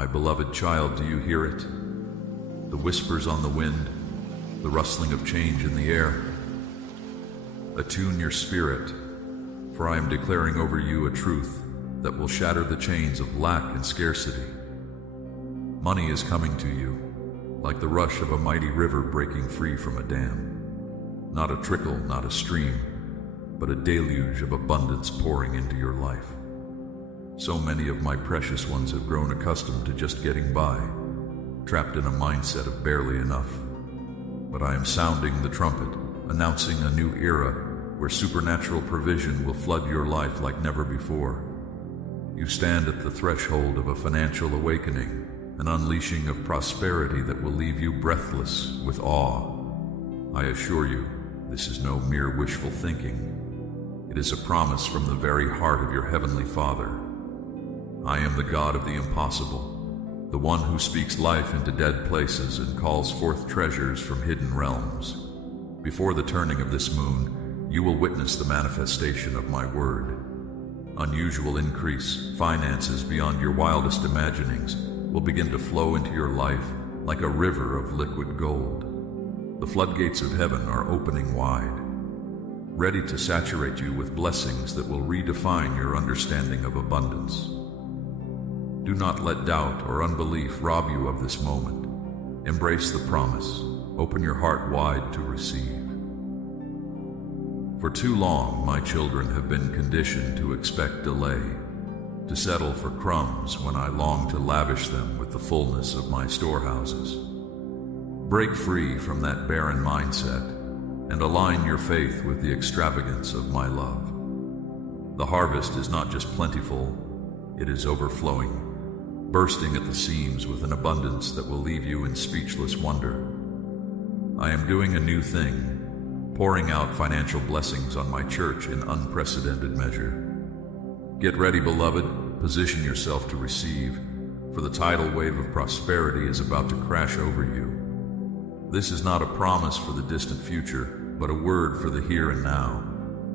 My beloved child, do you hear it? The whispers on the wind, the rustling of change in the air. Attune your spirit, for I am declaring over you a truth that will shatter the chains of lack and scarcity. Money is coming to you, like the rush of a mighty river breaking free from a dam. Not a trickle, not a stream, but a deluge of abundance pouring into your life. So many of my precious ones have grown accustomed to just getting by, trapped in a mindset of barely enough. But I am sounding the trumpet, announcing a new era where supernatural provision will flood your life like never before. You stand at the threshold of a financial awakening, an unleashing of prosperity that will leave you breathless with awe. I assure you, this is no mere wishful thinking. It is a promise from the very heart of your Heavenly Father. I am the God of the impossible, the one who speaks life into dead places and calls forth treasures from hidden realms. Before the turning of this moon, you will witness the manifestation of my word. Unusual increase, finances beyond your wildest imaginings will begin to flow into your life like a river of liquid gold. The floodgates of heaven are opening wide, ready to saturate you with blessings that will redefine your understanding of abundance. Do not let doubt or unbelief rob you of this moment. Embrace the promise. Open your heart wide to receive. For too long, my children have been conditioned to expect delay, to settle for crumbs when I long to lavish them with the fullness of my storehouses. Break free from that barren mindset and align your faith with the extravagance of my love. The harvest is not just plentiful, it is overflowing, bursting at the seams with an abundance that will leave you in speechless wonder. I am doing a new thing, pouring out financial blessings on my church in unprecedented measure. Get ready, beloved, position yourself to receive, for the tidal wave of prosperity is about to crash over you. This is not a promise for the distant future, but a word for the here and now.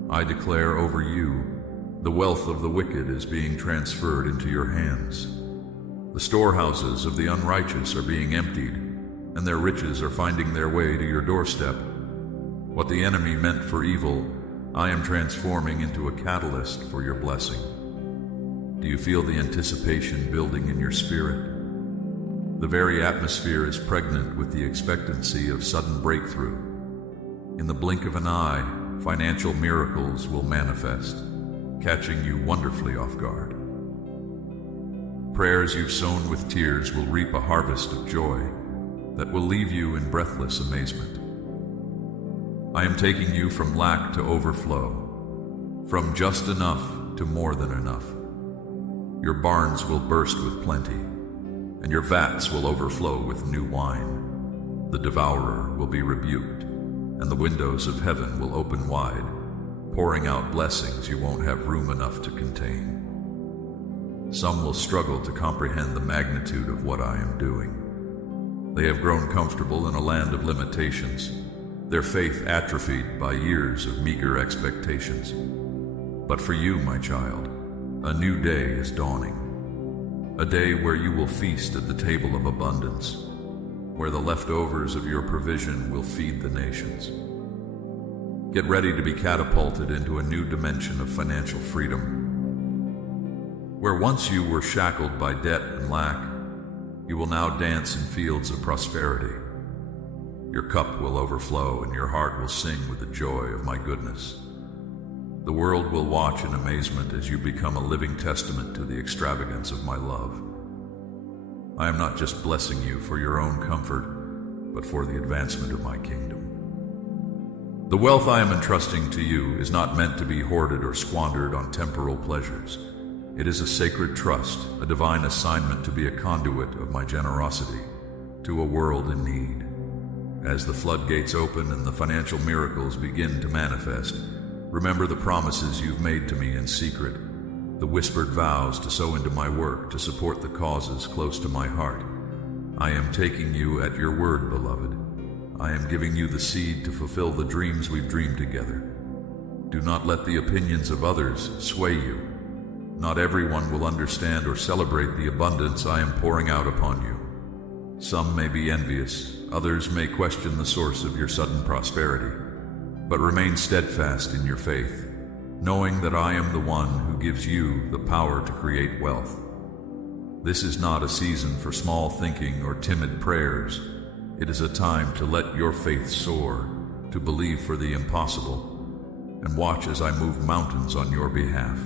I declare over you, the wealth of the wicked is being transferred into your hands. The storehouses of the unrighteous are being emptied, and their riches are finding their way to your doorstep. What the enemy meant for evil, I am transforming into a catalyst for your blessing. Do you feel the anticipation building in your spirit? The very atmosphere is pregnant with the expectancy of sudden breakthrough. In the blink of an eye, financial miracles will manifest, catching you wonderfully off guard. Prayers you've sown with tears will reap a harvest of joy that will leave you in breathless amazement. I am taking you from lack to overflow, from just enough to more than enough. Your barns will burst with plenty, and your vats will overflow with new wine. The devourer will be rebuked, and the windows of heaven will open wide, pouring out blessings you won't have room enough to contain. Some will struggle to comprehend the magnitude of what I am doing. They have grown comfortable in a land of limitations, their faith atrophied by years of meager expectations. But for you, my child, a new day is dawning, a day where you will feast at the table of abundance, where the leftovers of your provision will feed the nations. Get ready to be catapulted into a new dimension of financial freedom. Where once you were shackled by debt and lack, you will now dance in fields of prosperity. Your cup will overflow and your heart will sing with the joy of my goodness. The world will watch in amazement as you become a living testament to the extravagance of my love. I am not just blessing you for your own comfort, but for the advancement of my kingdom. The wealth I am entrusting to you is not meant to be hoarded or squandered on temporal pleasures. It is a sacred trust, a divine assignment to be a conduit of my generosity to a world in need. As the floodgates open and the financial miracles begin to manifest, remember the promises you've made to me in secret, the whispered vows to sow into my work to support the causes close to my heart. I am taking you at your word, beloved. I am giving you the seed to fulfill the dreams we've dreamed together. Do not let the opinions of others sway you. Not everyone will understand or celebrate the abundance I am pouring out upon you. Some may be envious, others may question the source of your sudden prosperity, but remain steadfast in your faith, knowing that I am the one who gives you the power to create wealth. This is not a season for small thinking or timid prayers. It is a time to let your faith soar, to believe for the impossible, and watch as I move mountains on your behalf.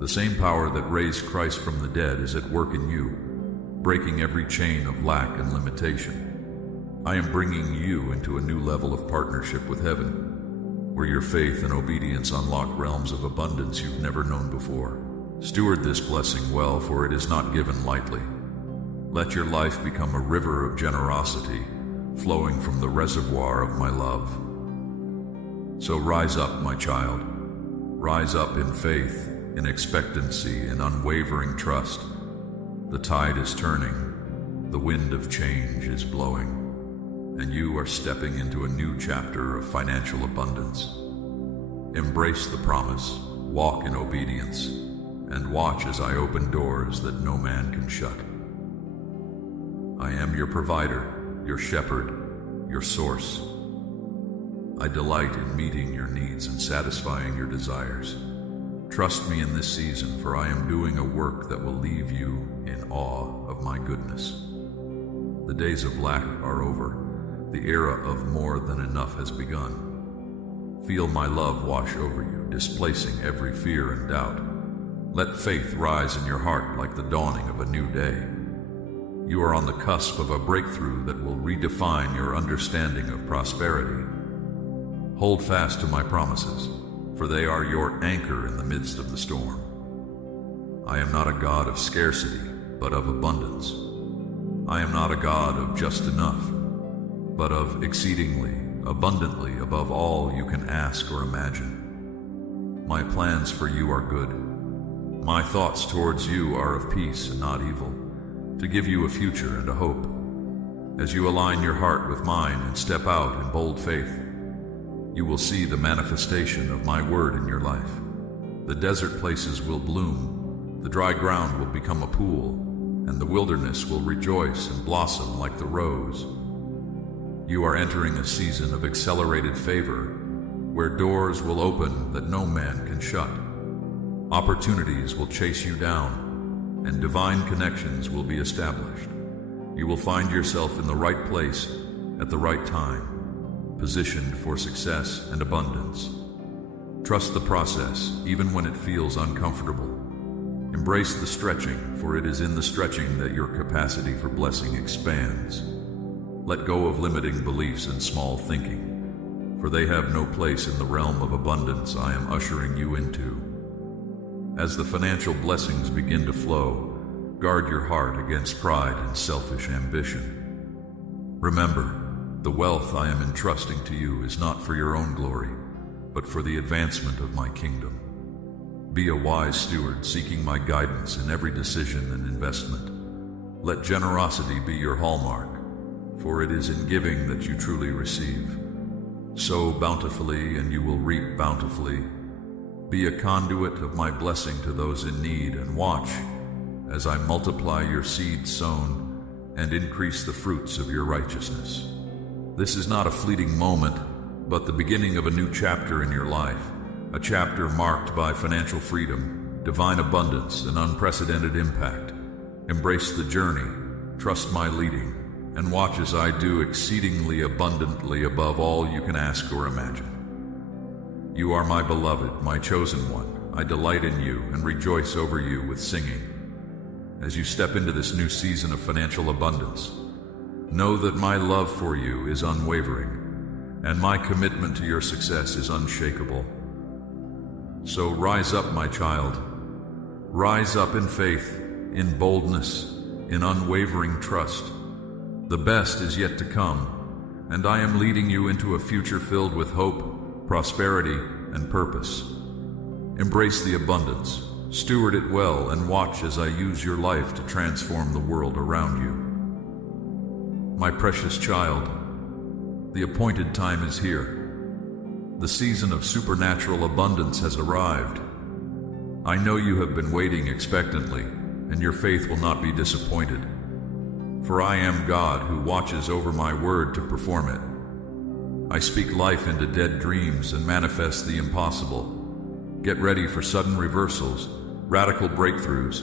The same power that raised Christ from the dead is at work in you, breaking every chain of lack and limitation. I am bringing you into a new level of partnership with heaven, where your faith and obedience unlock realms of abundance you've never known before. Steward this blessing well, for it is not given lightly. Let your life become a river of generosity, flowing from the reservoir of my love. So rise up, my child. Rise up in faith, in expectancy, in unwavering trust. The tide is turning, the wind of change is blowing, and you are stepping into a new chapter of financial abundance. Embrace the promise, walk in obedience, and watch as I open doors that no man can shut. I am your provider, your shepherd, your source. I delight in meeting your needs and satisfying your desires. Trust me in this season, for I am doing a work that will leave you in awe of my goodness. The days of lack are over. The era of more than enough has begun. Feel my love wash over you, displacing every fear and doubt. Let faith rise in your heart like the dawning of a new day. You are on the cusp of a breakthrough that will redefine your understanding of prosperity. Hold fast to my promises, for they are your anchor in the midst of the storm. I am not a God of scarcity, but of abundance. I am not a God of just enough, but of exceedingly, abundantly above all you can ask or imagine. My plans for you are good. My thoughts towards you are of peace and not evil, to give you a future and a hope. As you align your heart with mine and step out in bold faith, you will see the manifestation of my word in your life. The desert places will bloom, the dry ground will become a pool, and the wilderness will rejoice and blossom like the rose. You are entering a season of accelerated favor, where doors will open that no man can shut. Opportunities will chase you down, and divine connections will be established. You will find yourself in the right place at the right time, positioned for success and abundance. Trust the process, even when it feels uncomfortable. Embrace the stretching, for it is in the stretching that your capacity for blessing expands. Let go of limiting beliefs and small thinking, for they have no place in the realm of abundance I am ushering you into. As the financial blessings begin to flow, guard your heart against pride and selfish ambition. Remember, the wealth I am entrusting to you is not for your own glory, but for the advancement of my kingdom. Be a wise steward, seeking my guidance in every decision and investment. Let generosity be your hallmark, for it is in giving that you truly receive. Sow bountifully, and you will reap bountifully. Be a conduit of my blessing to those in need, and watch as I multiply your seed sown and increase the fruits of your righteousness. This is not a fleeting moment, but the beginning of a new chapter in your life, a chapter marked by financial freedom, divine abundance, and unprecedented impact. Embrace the journey, trust my leading, and watch as I do exceedingly abundantly above all you can ask or imagine. You are my beloved, my chosen one. I delight in you and rejoice over you with singing. As you step into this new season of financial abundance, know that my love for you is unwavering, and my commitment to your success is unshakable. So rise up, my child. Rise up in faith, in boldness, in unwavering trust. The best is yet to come, and I am leading you into a future filled with hope, prosperity, and purpose. Embrace the abundance, steward it well, and watch as I use your life to transform the world around you. My precious child, the appointed time is here. The season of supernatural abundance has arrived. I know you have been waiting expectantly, and your faith will not be disappointed. For I am God who watches over my word to perform it. I speak life into dead dreams and manifest the impossible. Get ready for sudden reversals, radical breakthroughs,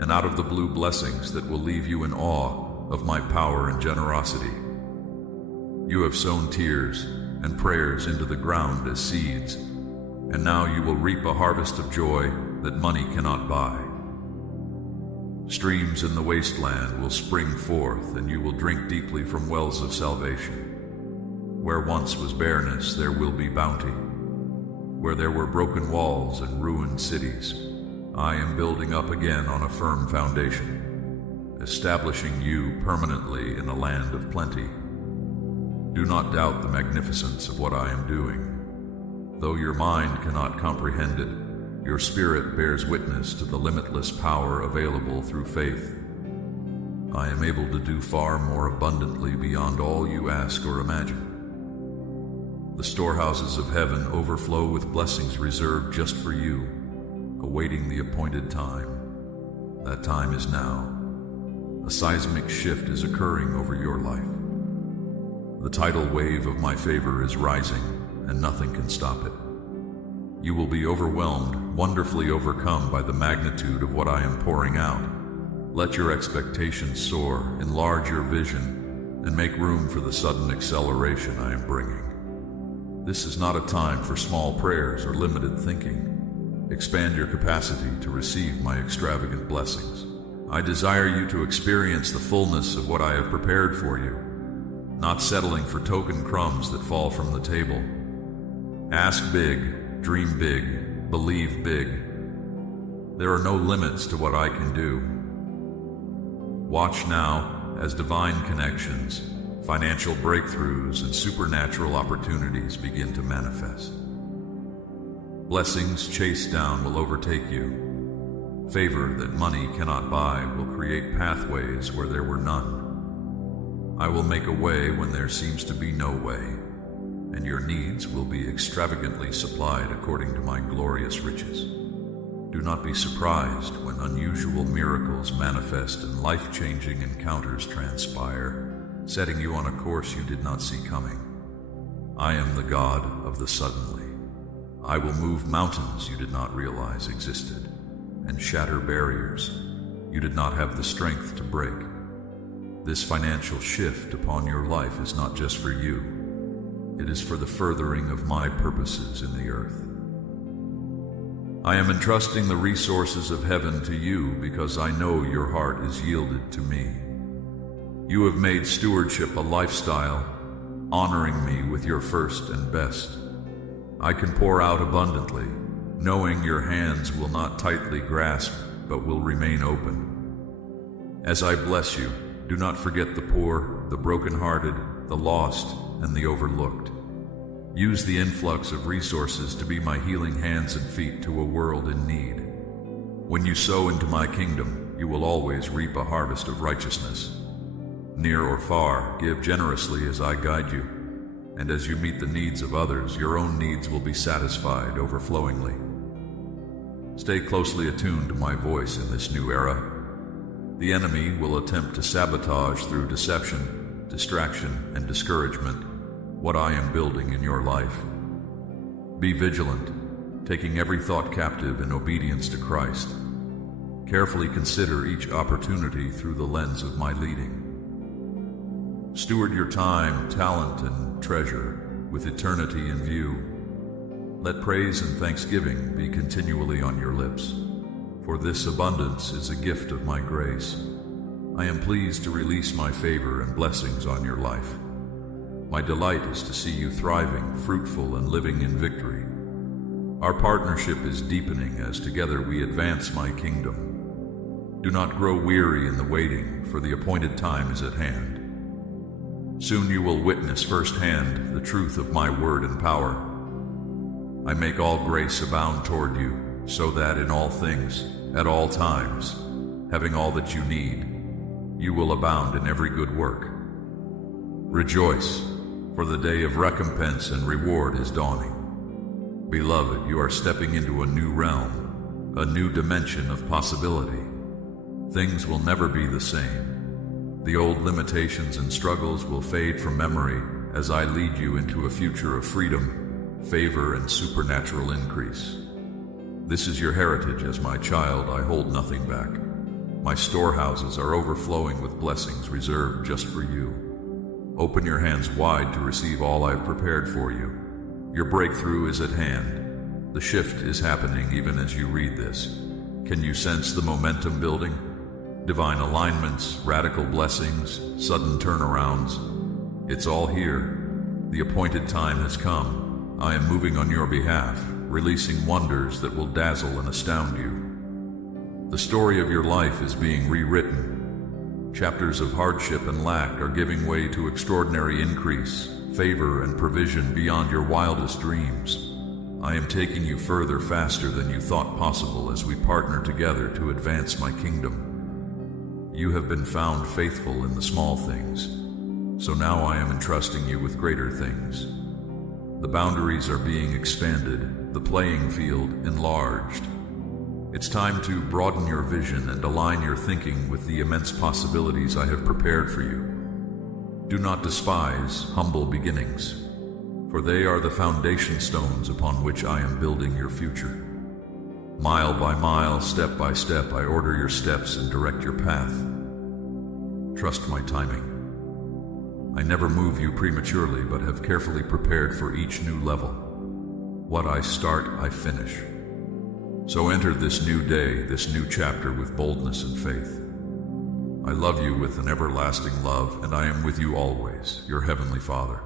and out-of-the-blue blessings that will leave you in awe of my power and generosity. You have sown tears and prayers into the ground as seeds, and now you will reap a harvest of joy that money cannot buy. Streams in the wasteland will spring forth, and you will drink deeply from wells of salvation. Where once was bareness, there will be bounty. Where there were broken walls and ruined cities, I am building up again on a firm foundation, establishing you permanently in a land of plenty. Do not doubt the magnificence of what I am doing. Though your mind cannot comprehend it, your spirit bears witness to the limitless power available through faith. I am able to do far more abundantly beyond all you ask or imagine. The storehouses of heaven overflow with blessings reserved just for you, awaiting the appointed time. That time is now. A seismic shift is occurring over your life. The tidal wave of my favor is rising, and nothing can stop it. You will be overwhelmed, wonderfully overcome by the magnitude of what I am pouring out. Let your expectations soar, enlarge your vision, and make room for the sudden acceleration I am bringing. This is not a time for small prayers or limited thinking. Expand your capacity to receive my extravagant blessings. I desire you to experience the fullness of what I have prepared for you, not settling for token crumbs that fall from the table. Ask big, dream big, believe big. There are no limits to what I can do. Watch now as divine connections, financial breakthroughs, and supernatural opportunities begin to manifest. Blessings chased down will overtake you. Favor that money cannot buy will create pathways where there were none. I will make a way when there seems to be no way, and your needs will be extravagantly supplied according to my glorious riches. Do not be surprised when unusual miracles manifest and life-changing encounters transpire, setting you on a course you did not see coming. I am the God of the suddenly. I will move mountains you did not realize existed, and shatter barriers you did not have the strength to break. This financial shift upon your life is not just for you. It is for the furthering of my purposes in the earth. I am entrusting the resources of heaven to you because I know your heart is yielded to me. You have made stewardship a lifestyle, honoring me with your first and best. I can pour out abundantly, knowing your hands will not tightly grasp, but will remain open. As I bless you, do not forget the poor, the brokenhearted, the lost, and the overlooked. Use the influx of resources to be my healing hands and feet to a world in need. When you sow into my kingdom, you will always reap a harvest of righteousness. Near or far, give generously as I guide you, and as you meet the needs of others, your own needs will be satisfied overflowingly. Stay closely attuned to my voice in this new era. The enemy will attempt to sabotage through deception, distraction, and discouragement what I am building in your life. Be vigilant, taking every thought captive in obedience to Christ. Carefully consider each opportunity through the lens of my leading. Steward your time, talent, and treasure with eternity in view. Let praise and thanksgiving be continually on your lips, for this abundance is a gift of my grace. I am pleased to release my favor and blessings on your life. My delight is to see you thriving, fruitful, and living in victory. Our partnership is deepening as together we advance my kingdom. Do not grow weary in the waiting, for the appointed time is at hand. Soon you will witness firsthand the truth of my word and power. I make all grace abound toward you, so that in all things, at all times, having all that you need, you will abound in every good work. Rejoice, for the day of recompense and reward is dawning. Beloved, you are stepping into a new realm, a new dimension of possibility. Things will never be the same. The old limitations and struggles will fade from memory as I lead you into a future of freedom, favor, and supernatural increase. This is your heritage as my child. I hold nothing back. My storehouses are overflowing with blessings reserved just for you. Open your hands wide to receive all I've prepared for you. Your breakthrough is at hand. The shift is happening even as you read this. Can you sense the momentum building? Divine alignments, radical blessings, sudden turnarounds. It's all here. The appointed time has come. I am moving on your behalf, releasing wonders that will dazzle and astound you. The story of your life is being rewritten. Chapters of hardship and lack are giving way to extraordinary increase, favor, and provision beyond your wildest dreams. I am taking you further faster than you thought possible as we partner together to advance my kingdom. You have been found faithful in the small things, so now I am entrusting you with greater things. The boundaries are being expanded, the playing field enlarged. It's time to broaden your vision and align your thinking with the immense possibilities I have prepared for you. Do not despise humble beginnings, for they are the foundation stones upon which I am building your future. Mile by mile, step by step, I order your steps and direct your path. Trust my timing. I never move you prematurely, but have carefully prepared for each new level. What I start, I finish. So enter this new day, this new chapter with boldness and faith. I love you with an everlasting love, and I am with you always, your Heavenly Father.